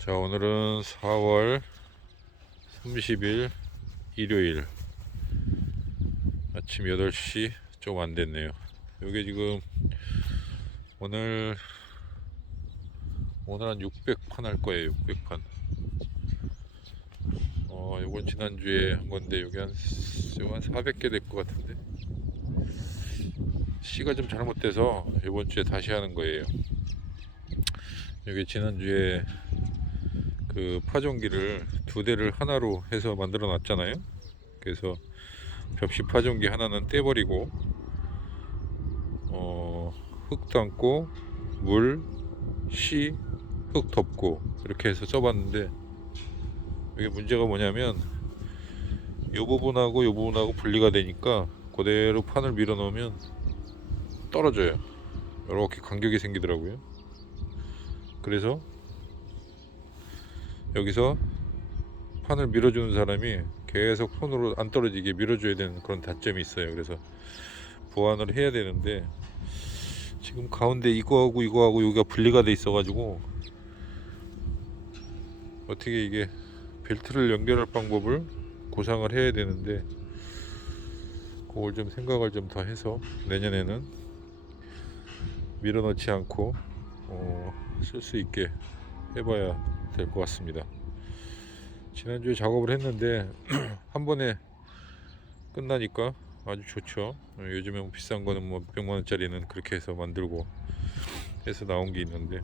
자 오늘은 4월 30일 일요일. 아침 8시 좀 안 됐네요. 요게 지금 오늘 오늘 한 600판 할 거예요 600판 어 요건 지난주에 한 건데 여기 한, 한 400개 될 것 같은데? 씨가 좀 잘못돼서 이번 주에 다시 하는 거예요. 여기 지난주에 그 파종기를 두 대를 하나로 해서 만들어 놨잖아요. 그래서 벽시 파종기 하나는 떼버리고 어, 흙 담고 물, 씨, 흙 덮고 이렇게 해서 써봤는데 이게 문제가 뭐냐면 이 부분하고 이 부분하고 분리가 되니까 그대로 판을 밀어 넣으면 떨어져요. 이렇게 간격이 생기더라고요. 그래서 여기서 판을 밀어주는 사람이 계속 손으로 안 떨어지게 밀어줘야 되는 그런 다점이 있어요. 그래서 보완을 해야 되는데 지금 가운데 이거하고 이거하고 여기가 분리가 돼 있어가지고 어떻게 이게 벨트를 연결할 방법을 구상을 해야 되는데 그걸 좀 생각을 좀 더 해서 내년에는 밀어넣지 않고 어, 쓸 수 있게 해봐야 될 것 같습니다. 지난주에 작업을 했는데 한 번에 끝나니까 아주 좋죠. 어, 요즘에 뭐 비싼 거는 뭐 몇백만 원짜리는 그렇게 해서 만들고 해서 나온 게 있는데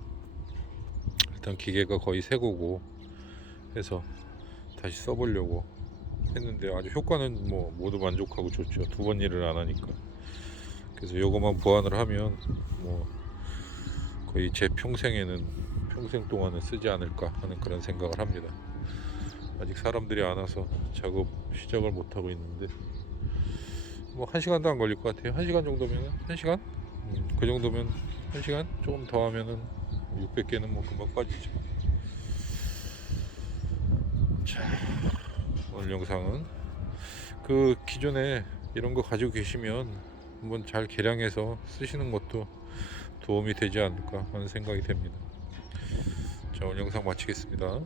일단 기계가 거의 새 거고 해서 다시 써보려고 했는데 아주 효과는 뭐 모두 만족하고 좋죠. 두 번 일을 안 하니까. 그래서 요거만 보완을 하면 뭐 거의 제 평생에는 평생 동안은 쓰지 않을까 하는 그런 생각을 합니다. 아직 사람들이 안 와서 작업 시작을 못 하고 있는데 뭐 한 시간도 안 걸릴 것 같아요. 한 시간 정도면 한 시간? 음, 그 정도면 한 시간 조금 더 하면은 600개는 뭐 금방 빠지죠. 자 오늘 영상은 그 기존에 이런 거 가지고 계시면 한번 잘 개량해서 쓰시는 것도 도움이 되지 않을까 하는 생각이 됩니다. 자 오늘 영상 마치겠습니다.